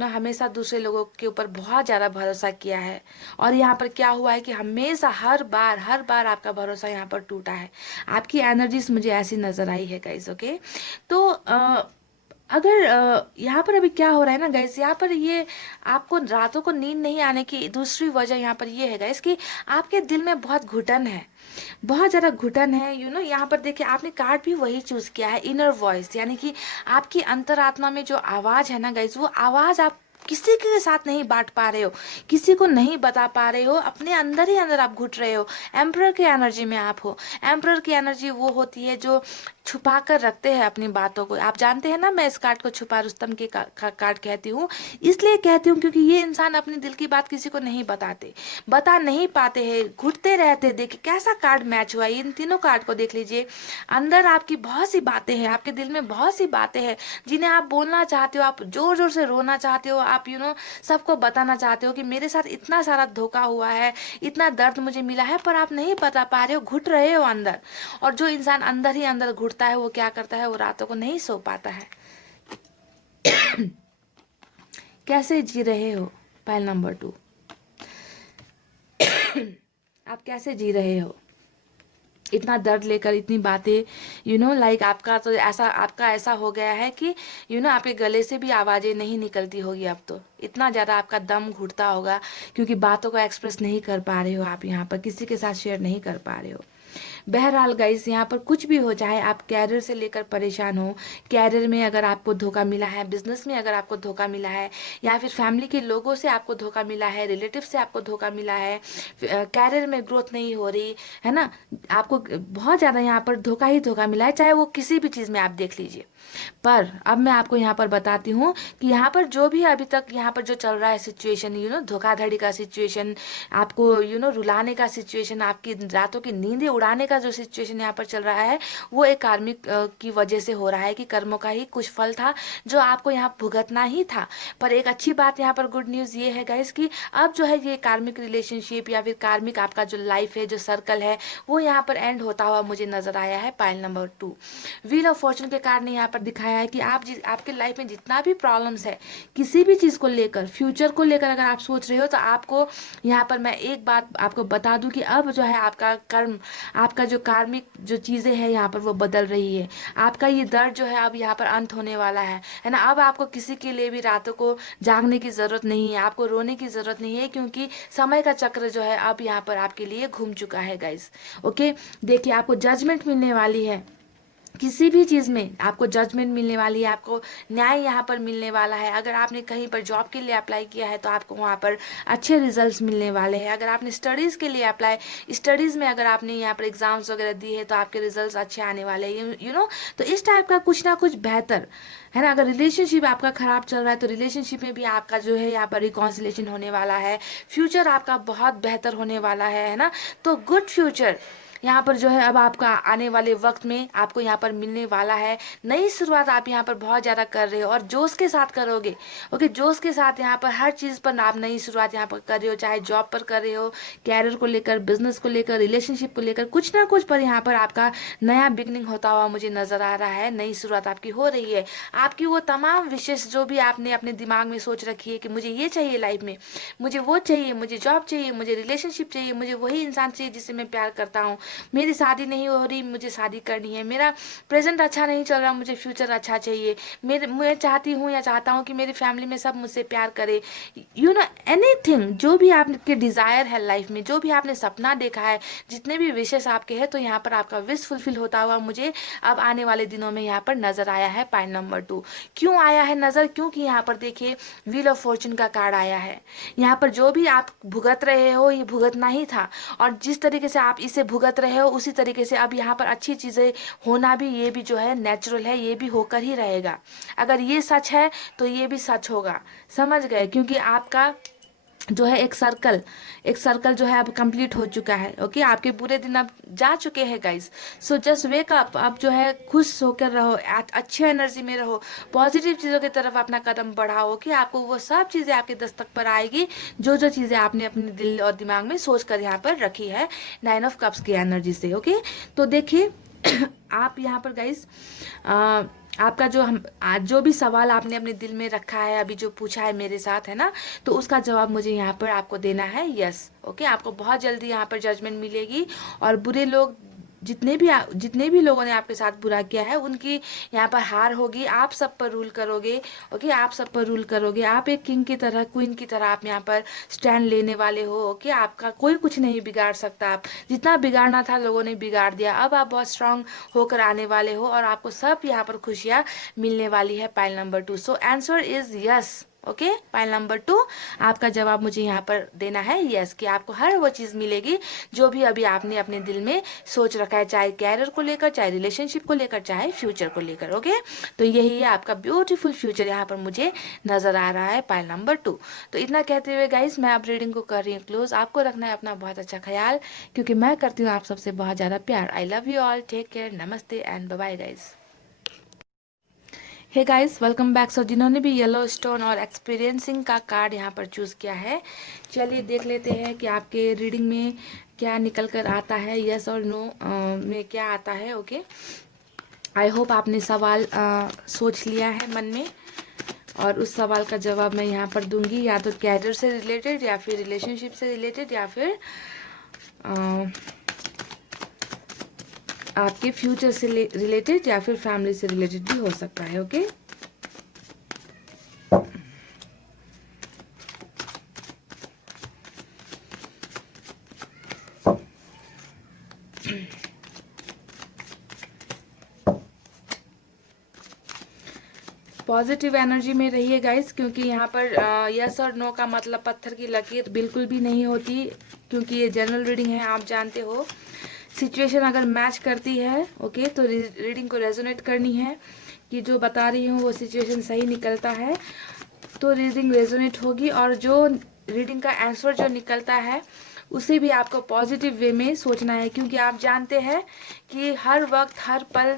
हमेशा दूसरे लोगों के ऊपर बहुत ज़्यादा भरोसा किया है, और यहाँ पर क्या हुआ है कि हमेशा हर बार आपका भरोसा यहाँ पर टूटा है। आपकी एनर्जीज मुझे ऐसी नज़र आई है गाइस। ओके, तो अगर यहाँ पर अभी क्या हो रहा है ना गाइस, यहाँ पर ये आपको रातों को नींद नहीं आने की दूसरी वजह यहाँ पर ये है गाइस कि आपके दिल में बहुत घुटन है, बहुत ज़्यादा घुटन है। यहाँ पर देखिए आपने कार्ड भी वही चूज़ किया है, इनर वॉइस, यानी कि आपकी अंतरात्मा में जो आवाज़ है ना गाइस, वो आवाज़ आप किसी के साथ नहीं बांट पा रहे हो, किसी को नहीं बता पा रहे हो, अपने अंदर ही अंदर आप घुट रहे हो। एम्परर की एनर्जी में आप हो। एम्परर की एनर्जी वो होती है जो छुपा कर रखते हैं अपनी बातों को। आप जानते हैं ना, मैं इस कार्ड को छुपा रुस्तम के कार्ड कहती हूँ, इसलिए कहती हूँ क्योंकि ये इंसान अपने दिल की बात किसी को नहीं बताते, बता नहीं पाते हैं, घुटते रहते। देखिए कैसा कार्ड मैच हुआ, इन तीनों कार्ड को देख लीजिए। अंदर आपकी बहुत सी बातें हैं, आपके दिल में बहुत सी बातें हैं जिन्हें आप बोलना चाहते हो, आप जोर जोर से रोना चाहते हो, आप सबको बताना चाहते हो कि मेरे साथ इतना सारा धोखा हुआ है, इतना दर्द मुझे मिला है, पर आप नहीं बता पा रहे हो, घुट रहे हो अंदर। और जो इंसान अंदर ही अंदर घुटता है वो क्या करता है, वो रातों को नहीं सो पाता है। कैसे जी रहे हो पाइल नंबर 2, आप कैसे जी रहे हो इतना दर्द लेकर, इतनी बातें, लाइक आपका ऐसा हो गया है कि आपके गले से भी आवाज़ें नहीं निकलती होगी अब तो, इतना ज़्यादा आपका दम घुटता होगा, क्योंकि बातों को एक्सप्रेस नहीं कर पा रहे हो आप, यहाँ पर किसी के साथ शेयर नहीं कर पा रहे हो। बहरहाल गाइस, यहाँ पर कुछ भी हो, चाहे आप कैरियर से लेकर परेशान हो, कैरियर में अगर आपको धोखा मिला है, बिजनेस में अगर आपको धोखा मिला है, या फिर फैमिली के लोगों से आपको धोखा मिला है, रिलेटिव से आपको धोखा मिला है, कैरियर में ग्रोथ नहीं हो रही है ना, आपको बहुत ज़्यादा यहाँ पर धोखा ही धोखा मिला है, चाहे वो किसी भी चीज़ में आप देख लीजिए। पर अब मैं आपको यहाँ पर बताती हूँ कि यहाँ पर जो भी अभी तक यहाँ पर जो चल रहा है सिचुएशन, धोखाधड़ी का सिचुएशन, आपको रुलाने का सिचुएशन, आपकी रातों की नींदें उड़ाने का जो सिचुएशन यहाँ पर चल रहा है, वो एक कार्मिक की वजह से हो रहा है कि कर्मों का ही कुछ फल था जो आपको यहाँ भुगतना ही था। पर एक अच्छी बात यहाँ पर, गुड न्यूज़ ये है गाइस कि अब जो है ये कार्मिक रिलेशनशिप या फिर कार्मिक आपका जो लाइफ है, जो सर्कल है, वो यहाँ पर एंड होता हुआ मुझे नजर आया है। Pile number 2, wheel of Fortune के कार्ड ने यहाँ पर दिखाया है कि आपके लाइफ में जितना भी प्रॉब्लम्स है, किसी भी चीज़ को लेकर, फ्यूचर को लेकर अगर आप सोच रहे हो, तो आपको यहाँ पर मैं एक बात आपको बता दूं कि अब जो है आपका कर्म, आपका जो कार्मिक जो चीज़ें हैं यहाँ पर वो बदल रही है। आपका ये दर्द जो है अब यहाँ पर अंत होने वाला है ना। अब आपको किसी के लिए भी रातों को जागने की ज़रूरत नहीं है, आपको रोने की ज़रूरत नहीं है, क्योंकि समय का चक्र जो है अब यहाँ पर आपके लिए घूम चुका है गाइस। ओके, देखिए आपको जजमेंट मिलने वाली है, किसी भी चीज़ में आपको जजमेंट मिलने वाली है, आपको न्याय यहाँ पर मिलने वाला है। अगर आपने कहीं पर जॉब के लिए अप्लाई किया है तो आपको वहाँ पर अच्छे रिजल्ट्स मिलने वाले हैं। अगर आपने स्टडीज़ के लिए स्टडीज़ में अगर आपने यहाँ पर एग्जाम्स वगैरह दिए हैं तो आपके रिजल्ट्स अच्छे आने वाले हैं, तो इस टाइप का कुछ ना कुछ बेहतर है ना। अगर रिलेशनशिप आपका खराब चल रहा है तो रिलेशनशिप में भी आपका जो है यहाँ पर रिकॉन्सिलेशन होने वाला है। फ्यूचर आपका बहुत बेहतर होने वाला है ना। तो गुड फ्यूचर यहाँ पर जो है अब आपका आने वाले वक्त में आपको यहाँ पर मिलने वाला है। नई शुरुआत आप यहाँ पर बहुत ज़्यादा कर रहे हो और जोश के साथ करोगे। ओके, जोश के साथ यहाँ पर हर चीज़ पर आप नई शुरुआत यहाँ पर कर रहे हो, चाहे जॉब पर कर रहे हो, कैरियर को लेकर, बिजनेस को लेकर, रिलेशनशिप को लेकर, कुछ ना कुछ पर यहाँ पर आपका नया बिगनिंग होता हुआ मुझे नज़र आ रहा है। नई शुरुआत आपकी हो रही है। आपकी वो तमाम विशेष जो भी आपने अपने दिमाग में सोच रखी है कि मुझे ये चाहिए लाइफ में, मुझे वो चाहिए, मुझे जॉब चाहिए, मुझे रिलेशनशिप चाहिए, मुझे वही इंसान चाहिए जिससे मैं प्यार करता हूँ, मेरी शादी नहीं हो रही, मुझे शादी करनी है, मेरा प्रेजेंट अच्छा नहीं चल रहा, मुझे फ्यूचर अच्छा चाहिए, मैं चाहती हूँ या चाहता हूँ कि मेरी फैमिली में सब मुझसे प्यार करे, एनीथिंग, जो भी आपके डिज़ायर है लाइफ में, जो भी आपने सपना देखा है, जितने भी विशेष आपके हैं, तो यहाँ पर आपका विश फुलफिल होता हुआ मुझे अब आने वाले दिनों में यहाँ पर नज़र आया है। पॉइंट नंबर 2, क्यों आया है नज़र, क्योंकि यहाँ पर देखिए व्हील ऑफ फॉर्चून का कार्ड आया है। यहाँ पर जो भी आप भुगत रहे हो, ये भुगतना ही था, और जिस तरीके से आप इसे भुगत रहे हो उसी तरीके से अब यहाँ पर अच्छी चीज़ें होना भी, ये भी जो है नेचुरल है, ये भी होकर ही रहेगा। अगर ये सच है तो ये भी सच होगा, समझ गए, क्योंकि आपका जो है एक सर्कल जो है अब कंप्लीट हो चुका है। ओके, आपके बुरे दिन अब जा चुके हैं guys. So just wake up, आप जो है खुश होकर रहो, अच्छे एनर्जी में रहो, पॉजिटिव चीज़ों की तरफ अपना कदम बढ़ाओ कि आपको वो सब चीज़ें आपके दस्तक पर आएगी, जो जो चीज़ें आपने अपने दिल और दिमाग में सोच कर यहाँ पर रखी है 9 ऑफ कप्स की एनर्जी से। ओके, तो देखिए आप यहाँ पर गाइस, आपका जो भी सवाल आपने अपने दिल में रखा है, अभी जो पूछा है मेरे साथ, है ना, तो उसका जवाब मुझे यहाँ पर आपको देना है यस। ओके, आपको बहुत जल्दी यहाँ पर जजमेंट मिलेगी, और बुरे लोग जितने भी लोगों ने आपके साथ बुरा किया है उनकी यहाँ पर हार होगी। आप सब पर रूल करोगे। ओके, आप सब पर रूल करोगे। आप एक किंग की तरह, क्वीन की तरह आप यहाँ पर स्टैंड लेने वाले हो। ओके, आपका कोई कुछ नहीं बिगाड़ सकता। आप जितना बिगाड़ना था लोगों ने बिगाड़ दिया, अब आप बहुत स्ट्रांग होकर आने वाले हो और आपको सब यहाँ पर खुशियाँ मिलने वाली है। Pile number 2, so answer is yes. Okay, pile number 2, आपका जवाब मुझे यहाँ पर देना है यस, कि आपको हर वो चीज़ मिलेगी जो भी अभी आपने अपने दिल में सोच रखा है, चाहे कैरियर को लेकर, चाहे रिलेशनशिप को लेकर, चाहे फ्यूचर को लेकर। ओके, तो यही है आपका ब्यूटीफुल फ्यूचर यहाँ पर मुझे नज़र आ रहा है। पाइल नंबर 2, तो इतना कहते हुए गाइस मैं अब रीडिंग को कर रही हूँ क्लोज। आपको रखना है अपना बहुत अच्छा ख्याल, क्योंकि मैं करती हूँ आप सबसे बहुत ज़्यादा प्यार। I love you all, take care, नमस्ते and bye bye guys. Hey guys, welcome back. So जिन्होंने भी येलो स्टोन और एक्सपीरियंसिंग का कार्ड यहाँ पर चूज़ किया है, चलिए देख लेते हैं कि आपके रीडिंग में क्या निकल कर आता है, यस और नो में क्या आता है। ओके, आई होप आपने सवाल सोच लिया है मन में, और उस सवाल का जवाब मैं यहाँ पर दूंगी, या तो कैरियर से रिलेटेड, या फिर रिलेशनशिप से रिलेटेड, या फिर आपके फ्यूचर से रिलेटेड, या फिर फैमिली से रिलेटेड भी हो सकता है। ओके, पॉजिटिव एनर्जी में रहिए गाइस, क्योंकि यहाँ पर यस और नो का मतलब पत्थर की लकीर बिल्कुल भी नहीं होती, क्योंकि ये जनरल रीडिंग है, आप जानते हो। सिचुएशन अगर मैच करती है ओके, तो रीडिंग को रेजोनेट करनी है कि जो बता रही हूँ वो सिचुएशन सही निकलता है तो रीडिंग रेजोनेट होगी, और जो रीडिंग का आंसर जो निकलता है उसे भी आपको पॉजिटिव वे में सोचना है, क्योंकि आप जानते हैं कि हर वक्त हर पल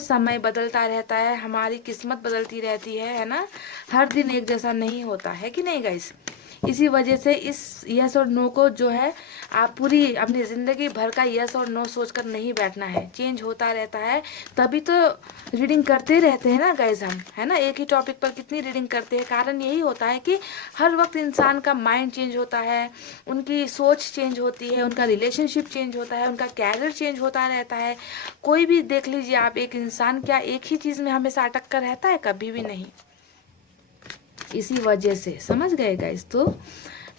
समय बदलता रहता है, हमारी किस्मत बदलती रहती है ना। हर दिन एक जैसा नहीं होता है कि नहीं गाइस। इसी वजह से इस यस और नो को जो है आप पूरी अपनी ज़िंदगी भर का यस और नो सोचकर नहीं बैठना है, चेंज होता रहता है। तभी तो रीडिंग करते रहते हैं ना गाइज हम, है ना। एक ही टॉपिक पर कितनी रीडिंग करते हैं, कारण यही होता है कि हर वक्त इंसान का माइंड चेंज होता है, उनकी सोच चेंज होती है, उनका रिलेशनशिप चेंज होता है, उनका कैरियर चेंज होता रहता है। कोई भी देख लीजिए आप, एक इंसान क्या एक ही चीज़ में हमेशा अटक कर रहता है, कभी भी नहीं। इसी वजह से समझ गए गाइस। तो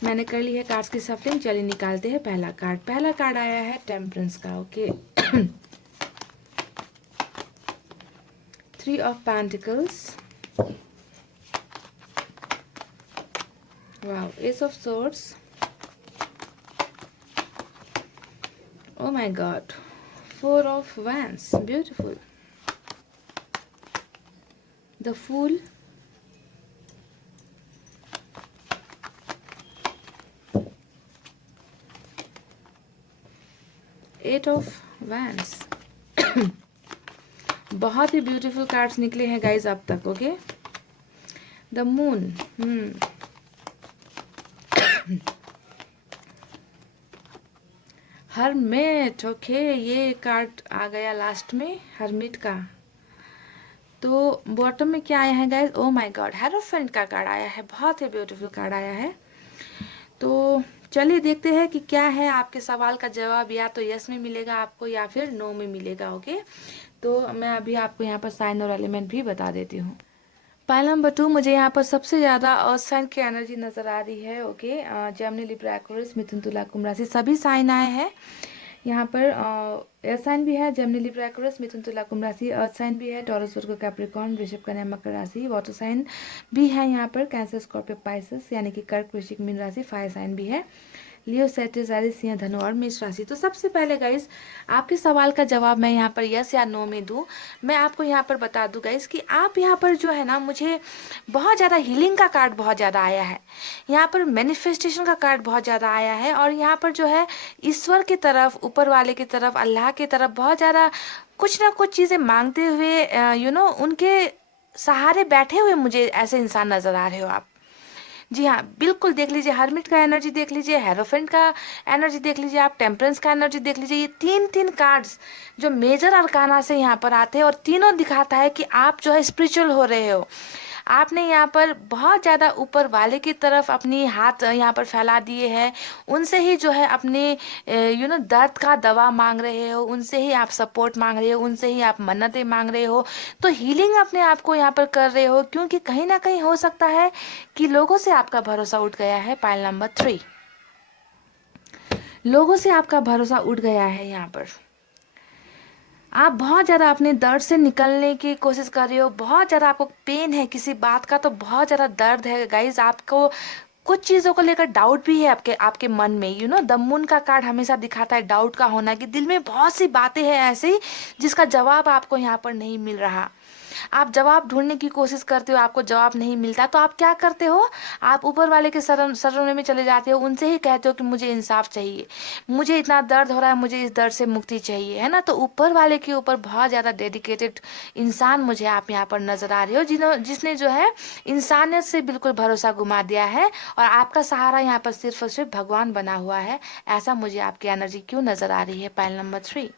मैंने कर ली है कार्ड्स की शफलिंग, चलिए निकालते हैं पहला कार्ड। पहला कार्ड आया है टेम्परेंस का okay. 3 of pentacles, wow, ace of swords, oh my god, 4 of wands, beautiful, the fool, eight of wands. बहुत ही ब्यूटीफुल कार्ड्स निकले हैं गाइज अब तक okay. The moon, hermit okay, ये कार्ड आ गया लास्ट में हरमिट का। तो बॉटम में क्या आया है guys, O my God, hierophant का कार्ड आया है, बहुत ही ब्यूटीफुल कार्ड आया है। तो चलिए देखते हैं कि क्या है आपके सवाल का जवाब, या तो यस में मिलेगा आपको या फिर नो में मिलेगा ओके। तो मैं अभी आपको यहाँ पर साइन और एलिमेंट भी बता देती हूँ। पाइल नंबर 2, मुझे यहाँ पर सबसे ज़्यादा अर्थ साइन की एनर्जी नज़र आ रही है okay. Gemini, Libra, Aquarius, Mithun, Tula, Kumbh राशि सभी साइन आए हैं यहाँ पर। एयर साइन भी है, Gemini, Libra, Aquarius, Mithun, Tula, Kumbh राशि। अर्थ साइन भी है, टॉरस, वर्गो, कैप्रिकॉर्न, वृषभ, कन्या, मकर राशि। वाटर साइन भी है यहाँ पर, कैंसर, स्कॉर्पियो, पाइसेस यानी कि कर्क, वृश्चिक, मीन राशि। फायर साइन भी है, लियो, सैजिटेरियस, सिंह, धनु और मेष राशि। तो सबसे पहले गाइस आपके सवाल का जवाब मैं यहाँ पर यस या नो में दूँ, मैं आपको यहाँ पर बता दूँ गाइस कि आप यहाँ पर जो है ना, मुझे बहुत ज़्यादा हीलिंग का कार्ड बहुत ज़्यादा आया है, यहाँ पर मैनिफेस्टेशन का कार्ड बहुत ज़्यादा आया है, और यहाँ पर जो है ईश्वर की तरफ, ऊपर वाले की तरफ, अल्लाह की तरफ बहुत ज़्यादा कुछ ना कुछ चीज़ें मांगते हुए उनके सहारे बैठे हुए मुझे ऐसे इंसान नज़र आ रहे हो आप। जी हाँ, बिल्कुल देख लीजिए, हर्मिट का एनर्जी देख लीजिए, हेरोफेंट का एनर्जी देख लीजिए, आप टेम्परेंस का एनर्जी देख लीजिए। ये तीन तीन कार्ड्स जो मेजर अरकाना से यहाँ पर आते हैं, और तीनों दिखाता है कि आप जो है स्पिरिचुअल हो रहे हो। आपने यहाँ पर बहुत ज़्यादा ऊपर वाले की तरफ अपनी हाथ यहाँ पर फैला दिए हैं, उनसे ही जो है अपने दर्द का दवा मांग रहे हो, उनसे ही आप सपोर्ट मांग रहे हो, उनसे ही आप मन्नतें मांग रहे हो। तो हीलिंग अपने आप को यहाँ पर कर रहे हो, क्योंकि कहीं ना कहीं हो सकता है कि लोगों से आपका भरोसा उठ गया है। पाइल नंबर 3, लोगों से आपका भरोसा उठ गया है। यहाँ पर आप बहुत ज़्यादा अपने दर्द से निकलने की कोशिश कर रहे हो, बहुत ज़्यादा आपको पेन है किसी बात का, तो बहुत ज़्यादा दर्द है गाइज आपको, कुछ चीज़ों को लेकर डाउट भी है आपके आपके मन में। द मून का कार्ड हमेशा दिखाता है डाउट का होना, कि दिल में बहुत सी बातें हैं ऐसी जिसका जवाब आपको यहाँ पर नहीं मिल रहा। आप जवाब ढूंढने की कोशिश करते हो, आपको जवाब नहीं मिलता, तो आप क्या करते हो, आप ऊपर वाले के शरण में चले जाते हो, उनसे ही कहते हो कि मुझे इंसाफ चाहिए, मुझे इतना दर्द हो रहा है, मुझे इस दर्द से मुक्ति चाहिए, है ना। तो ऊपर वाले के ऊपर बहुत ज़्यादा डेडिकेटेड इंसान मुझे आप यहाँ पर नज़र आ रहे हो, जिसने जो है इंसानियत से बिल्कुल भरोसा घुमा दिया है, और आपका सहारा यहाँ पर सिर्फ और सिर्फ भगवान बना हुआ है। ऐसा मुझे आपकी एनर्जी क्यों नज़र आ रही है। पाइल नंबर 3,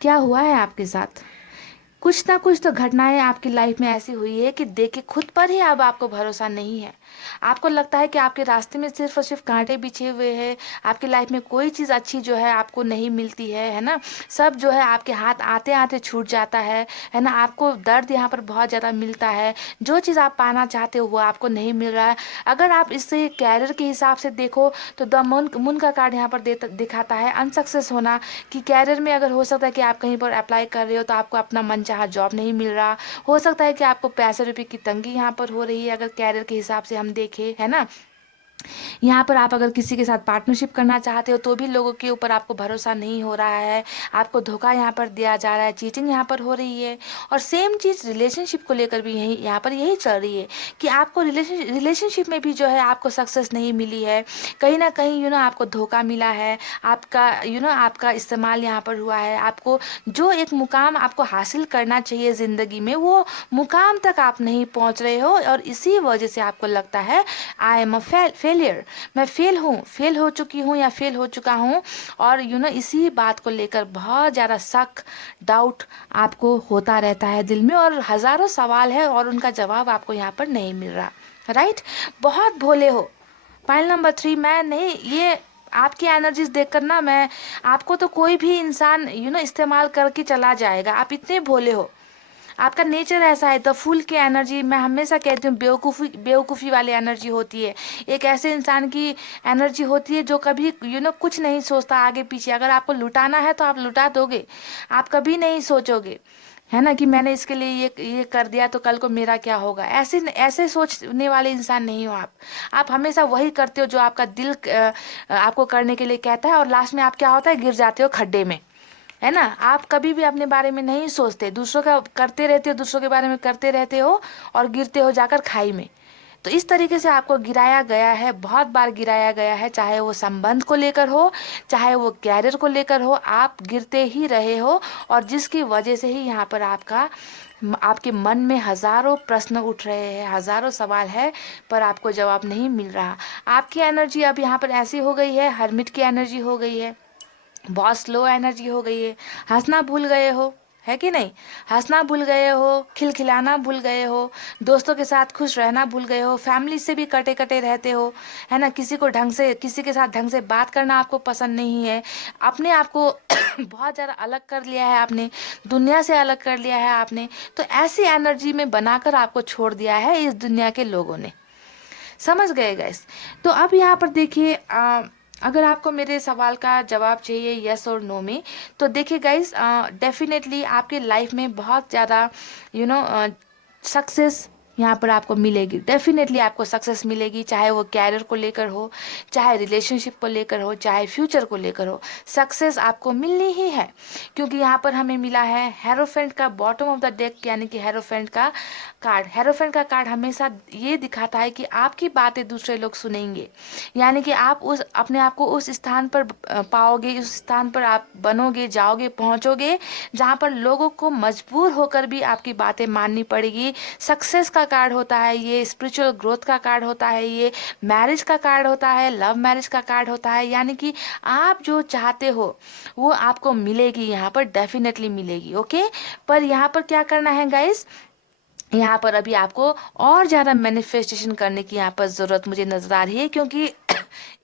क्या हुआ है आपके साथ। कुछ ना कुछ तो घटनाएं आपकी लाइफ में ऐसी हुई है कि देखिए खुद पर ही अब आपको भरोसा नहीं है। आपको लगता है कि आपके रास्ते में सिर्फ और सिर्फ कांटे बिछे हुए हैं, आपकी लाइफ में कोई चीज़ अच्छी जो है आपको नहीं मिलती है ना। सब जो है आपके हाथ आते आते छूट जाता है ना। आपको दर्द यहाँ पर बहुत ज़्यादा मिलता है, जो चीज़ आप पाना चाहते हो वो आपको नहीं मिल रहा है। अगर आप इसे कैरियर के हिसाब से देखो तो द मून का कार्ड यहाँ पर दिखाता है अनसक्सेस होना, कि कैरियर में अगर हो सकता है कि आप कहीं पर अप्लाई कर रहे हो तो आपको अपना मन चाहा जॉब नहीं मिल रहा, हो सकता है कि आपको पैसे रुपये की तंगी यहाँ पर हो रही है अगर कैरियर के हिसाब से हम देखें, है ना। यहाँ पर आप अगर किसी के साथ पार्टनरशिप करना चाहते हो तो भी लोगों के ऊपर आपको भरोसा नहीं हो रहा है, आपको धोखा यहाँ पर दिया जा रहा है, चीटिंग यहाँ पर हो रही है। और सेम चीज़ रिलेशनशिप को लेकर भी यही यहाँ पर यही चल रही है कि आपको रिलेशनशिप में भी जो है आपको सक्सेस नहीं मिली है, कहीं ना कहीं आपको धोखा मिला है, आपका आपका इस्तेमाल यहाँ पर हुआ है। आपको जो एक मुकाम आपको हासिल करना चाहिए ज़िंदगी में, वो मुकाम तक आप नहीं पहुँच रहे हो, और इसी वजह से आपको लगता है आई एम अ फेलियर, मैं फेल हो चुकी हूँ या फेल हो चुका हूँ। और इसी बात को लेकर बहुत ज़्यादा शक, डाउट आपको होता रहता है दिल में, और हज़ारों सवाल है और उनका जवाब आपको यहाँ पर नहीं मिल रहा, राइट। बहुत भोले हो। पॉइंट नंबर 3, मैं नहीं, ये आपकी एनर्जीज देखकर ना, मैं आपको तो कोई भी इंसान इस्तेमाल करके चला जाएगा, आप इतने भोले हो, आपका नेचर ऐसा है। द फूल की एनर्जी मैं हमेशा कहती हूँ बेवकूफ़ी वाली एनर्जी होती है। एक ऐसे इंसान की एनर्जी होती है जो कभी कुछ नहीं सोचता आगे पीछे। अगर आपको लुटाना है तो आप लुटा दोगे, आप कभी नहीं सोचोगे, है ना, कि मैंने इसके लिए ये कर दिया तो कल को मेरा क्या होगा। ऐसे ऐसे सोचने वाले इंसान नहीं हो आप हमेशा वही करते हो जो आपका दिल आपको करने के लिए कहता है, और लास्ट में आप क्या होता है, गिर जाते हो खड्डे में, है ना। आप कभी भी अपने बारे में नहीं सोचते, दूसरों का करते रहते हो, दूसरों के बारे में करते रहते हो और गिरते हो जाकर खाई में। तो इस तरीके से आपको गिराया गया है, बहुत बार गिराया गया है, चाहे वो संबंध को लेकर हो, चाहे वो कैरियर को लेकर हो, आप गिरते ही रहे हो। और जिसकी वजह से ही यहाँ पर आपके मन में हजारों प्रश्न उठ रहे हैं, हजारों सवाल है, पर आपको जवाब नहीं मिल रहा। आपकी एनर्जी अब यहाँ पर ऐसी हो गई है, हरमिट की एनर्जी हो गई है, बहुत स्लो एनर्जी हो गई है। हंसना भूल गए हो, है कि नहीं, हंसना भूल गए हो, खिलखिलाना भूल गए हो, दोस्तों के साथ खुश रहना भूल गए हो, फैमिली से भी कटे कटे रहते हो, है ना। किसी के साथ ढंग से बात करना आपको पसंद नहीं है, अपने आप को बहुत ज़्यादा अलग कर लिया है आपने, दुनिया से अलग कर लिया है आपने। तो ऐसी एनर्जी में बनाकर आपको छोड़ दिया है इस दुनिया के लोगों ने, समझ गए गाइस। तो अब यहाँ पर देखिए, अगर आपको मेरे सवाल का जवाब चाहिए यस और नो में, तो देखिए गाइस, डेफिनेटली आपके लाइफ में बहुत ज़्यादा सक्सेस यहाँ पर आपको मिलेगी, डेफिनेटली आपको सक्सेस मिलेगी, चाहे वो कैरियर को लेकर हो, चाहे रिलेशनशिप को लेकर हो, चाहे फ्यूचर को लेकर हो, सक्सेस आपको मिलनी ही है। क्योंकि यहाँ पर हमें मिला है हेरोफेंट का बॉटम ऑफ द डेक, यानी कि हेरोफेंट का कार्ड। हेरोफेंट का कार्ड हमेशा ये दिखाता है कि आपकी बातें दूसरे लोग सुनेंगे, यानी कि आप अपने आप को उस स्थान पर पाओगे, उस स्थान पर आप बनोगे, जाओगे, पहुँचोगे जहाँ पर लोगों को मजबूर होकर भी आपकी बातें माननी पड़ेगी। सक्सेस का कार्ड होता है ये, स्पिरिचुअल ग्रोथ का कार्ड होता है ये, मैरिज का कार्ड होता है, लव मैरिज का कार्ड होता है, यानी कि आप जो चाहते हो वो आपको मिलेगी, यहाँ पर डेफिनेटली मिलेगी, ओके। पर यहाँ पर क्या करना है गाइस, यहाँ पर अभी आपको और ज़्यादा मैनिफेस्टेशन करने की यहाँ पर ज़रूरत मुझे नज़र आ रही है, क्योंकि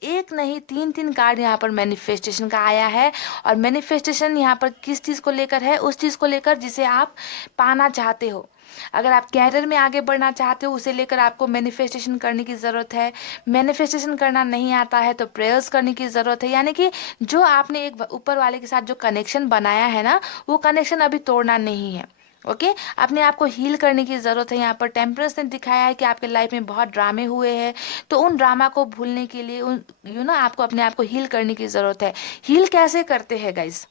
एक नहीं 3 कार्ड यहाँ पर मैनिफेस्टेशन का आया है। और मैनिफेस्टेशन यहाँ पर किस चीज़ को लेकर है, उस चीज़ को लेकर जिसे आप पाना चाहते हो। अगर आप कैरियर में आगे बढ़ना चाहते हो, उसे लेकर आपको मैनिफेस्टेशन करने की ज़रूरत है। मैनिफेस्टेशन करना नहीं आता है तो प्रेयर्स करने की ज़रूरत है, यानी कि जो आपने एक ऊपर वाले के साथ जो कनेक्शन बनाया है ना, वो कनेक्शन अभी तोड़ना नहीं है, ओके। अपने आप को हील करने की ज़रूरत है। यहाँ पर टेम्परेंस ने दिखाया है कि आपके लाइफ में बहुत ड्रामे हुए हैं, तो उन ड्रामा को भूलने के लिए आपको अपने आप को हील करने की ज़रूरत है। हील कैसे करते हैं गाइस,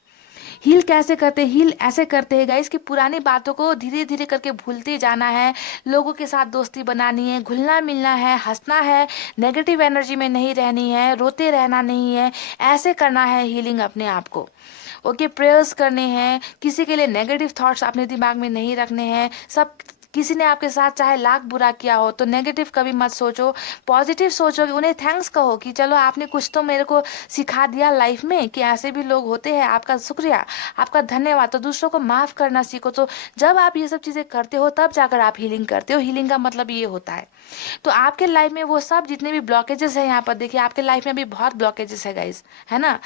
हील कैसे करते हैं, हील ऐसे करते हैं गाइस कि पुरानी बातों को धीरे धीरे करके भूलते जाना है, लोगों के साथ दोस्ती बनानी है, घुलना मिलना है, हंसना है, नेगेटिव एनर्जी में नहीं रहनी है, रोते रहना नहीं है, ऐसे करना है हीलिंग अपने आप को, ओके। प्रेयर्स करने हैं, किसी के लिए नेगेटिव थॉट्स अपने दिमाग में नहीं रखने हैं। सब किसी ने आपके साथ चाहे लाख बुरा किया हो तो नेगेटिव कभी मत सोचो, पॉजिटिव सोचो, उन्हें थैंक्स कहो कि चलो आपने कुछ तो मेरे को सिखा दिया लाइफ में कि ऐसे भी लोग होते हैं, आपका शुक्रिया, आपका धन्यवाद। तो दूसरों को माफ़ करना सीखो। तो जब आप ये सब चीज़ें करते हो तब जाकर आप हीलिंग करते हो। हीलिंग का मतलब ये होता है। तो आपके लाइफ में वो सब जितने भी ब्लॉकेजेस हैं, यहाँ पर देखिए आपके लाइफ में भी बहुत ब्लॉकेजेस है गाइज, है ना।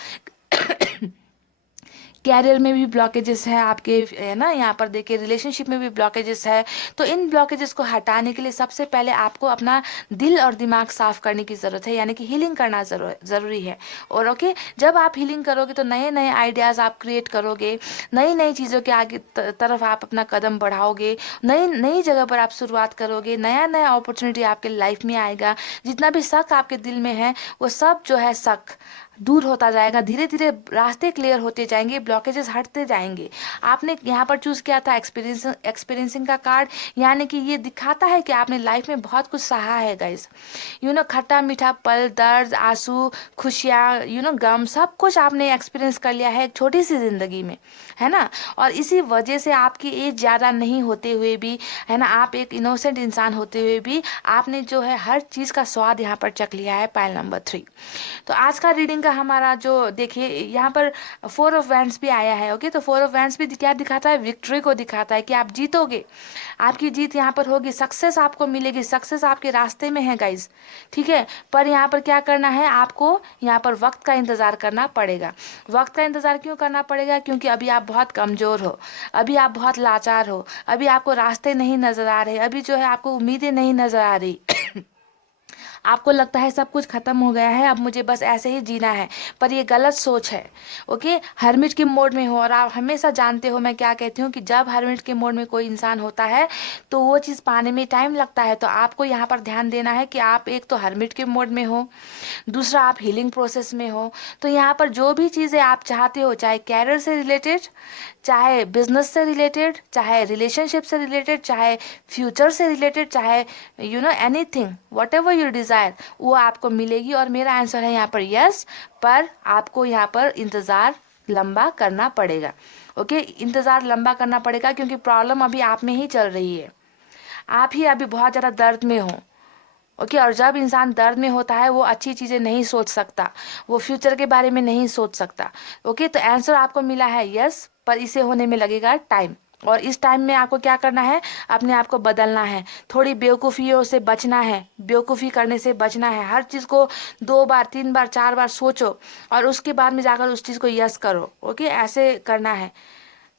कैरियर में भी ब्लॉकेजेस है आपके, है ना, यहाँ पर देखिए रिलेशनशिप में भी ब्लॉकेजेस है। तो इन ब्लॉकेजेस को हटाने के लिए सबसे पहले आपको अपना दिल और दिमाग साफ करने की ज़रूरत है, यानी कि हीलिंग करना ज़रूरी है। और ओके, जब आप हीलिंग करोगे तो नए नए आइडियाज़ आप क्रिएट करोगे, नई नई चीज़ों के आगे तरफ आप अपना कदम बढ़ाओगे, नई नई जगह पर आप शुरुआत करोगे, नया नया अपॉर्चुनिटी आपके लाइफ में आएगा। जितना भी शक आपके दिल में है वो सब जो है शक दूर होता जाएगा, धीरे धीरे रास्ते क्लियर होते जाएंगे, ब्लॉकेजेस हटते जाएंगे। आपने यहाँ पर चूज़ किया था एक्सपीरियंसिंग का कार्ड, यानी कि ये दिखाता है कि आपने लाइफ में बहुत कुछ सहा है गाइस। खट्टा मीठा पल, दर्द, आंसू, खुशियाँ, गम, सब कुछ आपने एक्सपीरियंस कर लिया है एक छोटी सी ज़िंदगी में, है ना। और इसी वजह से आपकी एज ज़्यादा नहीं होते हुए भी, है ना, आप एक इनोसेंट इंसान होते हुए भी आपने जो है हर चीज़ का स्वाद यहाँ पर चख लिया है। Pile number 3। तो आज का रीडिंग का हमारा जो देखिए यहाँ पर 4 ऑफ वैंड्स भी आया है। ओके, तो 4 ऑफ वैंड्स भी क्या दिखाता है? विक्ट्री को दिखाता है कि आप जीतोगे, आपकी जीत यहाँ पर होगी, सक्सेस आपको मिलेगी, सक्सेस आपके रास्ते में है गाइज, ठीक है। पर यहाँ पर क्या करना है आपको? यहाँ पर वक्त का इंतज़ार करना पड़ेगा। वक्त का इंतज़ार क्यों करना पड़ेगा? क्योंकि अभी आप बहुत कमज़ोर हो, अभी आप बहुत लाचार हो, अभी आपको रास्ते नहीं नज़र आ रहे, अभी जो है आपको उम्मीदें नहीं नज़र आ रही आपको लगता है सब कुछ खत्म हो गया है, अब मुझे बस ऐसे ही जीना है। पर ये गलत सोच है। ओके, हर्मिट के मोड में हो, और आप हमेशा जानते हो मैं क्या कहती हूँ कि जब हर्मिट के मोड में कोई इंसान होता है तो वो चीज़ पाने में टाइम लगता है। तो आपको यहाँ पर ध्यान देना है कि आप एक तो हर्मिट के मोड में हो, दूसरा आप हीलिंग प्रोसेस में हो। तो यहाँ पर जो भी चीज़ें आप चाहते हो, चाहे कैरियर से रिलेटेड, चाहे बिजनेस से रिलेटेड, चाहे रिलेशनशिप से रिलेटेड, चाहे फ्यूचर से रिलेटेड, चाहे anything what ever you desire, वो आपको मिलेगी। और मेरा आंसर है यहाँ पर यस, पर आपको यहाँ पर इंतज़ार लंबा करना पड़ेगा। ओके, इंतज़ार लंबा करना पड़ेगा क्योंकि प्रॉब्लम अभी आप में ही चल रही है, आप ही अभी बहुत ज़्यादा दर्द में हो। ओके, और जब इंसान दर्द में होता है वो अच्छी चीज़ें नहीं सोच सकता, वो फ्यूचर के बारे में नहीं सोच सकता। ओके, तो आंसर आपको मिला है यस, पर इसे होने में लगेगा टाइम। और इस टाइम में आपको क्या करना है? अपने आप को बदलना है, थोड़ी बेवकूफ़ियों से बचना है, बेवकूफ़ी करने से बचना है। हर चीज़ को 2 बार 3 बार 4 बार सोचो और उसके बाद में जाकर उस चीज़ को यस करो। ओके, ऐसे करना है,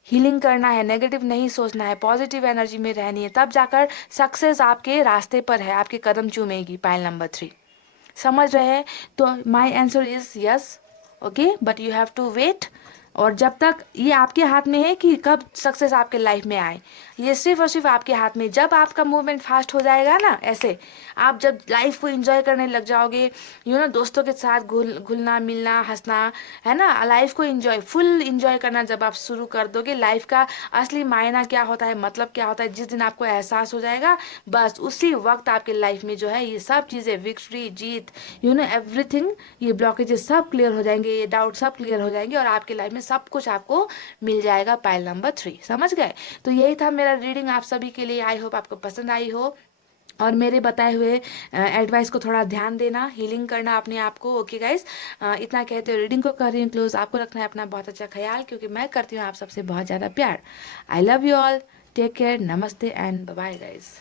हीलिंग करना है, नेगेटिव नहीं सोचना है, पॉजिटिव एनर्जी में रहनी है, तब जाकर सक्सेस आपके रास्ते पर है, आपके कदम चूमेगी। पाइल नंबर 3 समझ रहे हैं? तो my answer is yes. Okay, but you have to wait. और जब तक ये आपके हाथ में है कि कब सक्सेस आपके लाइफ में आए, ये सिर्फ और सिर्फ आपके हाथ में। जब आपका मूवमेंट फास्ट हो जाएगा ना, ऐसे आप जब लाइफ को एंजॉय करने लग जाओगे, दोस्तों के साथ घुलना मिलना हंसना, है ना, लाइफ को एंजॉय, फुल एंजॉय करना जब आप शुरू कर दोगे, लाइफ का असली मायना क्या होता है, मतलब क्या होता है, जिस दिन आपको एहसास हो जाएगा, बस उसी वक्त आपके लाइफ में जो है ये सब चीज़ें, विक्ट्री, जीत, एवरीथिंग, ये ब्लॉकेजेस सब क्लियर हो जाएंगे, ये डाउट सब क्लियर हो जाएंगे और आपके लाइफ में सब कुछ आपको मिल जाएगा। पाइल नंबर 3 समझ गए? तो यही था मेरा रीडिंग आप सभी के लिए। आई होप आपको पसंद आई हो और मेरे बताए हुए एडवाइस को थोड़ा ध्यान देना, हीलिंग करना अपने आप को। ओके गाइस, इतना कहते हो रीडिंग को कर रही हूँ क्लोज। आपको रखना है अपना बहुत अच्छा ख्याल, क्योंकि मैं करती हूँ आप सबसे बहुत ज़्यादा प्यार। I love you all, take care, नमस्ते एंड बाय गाइस।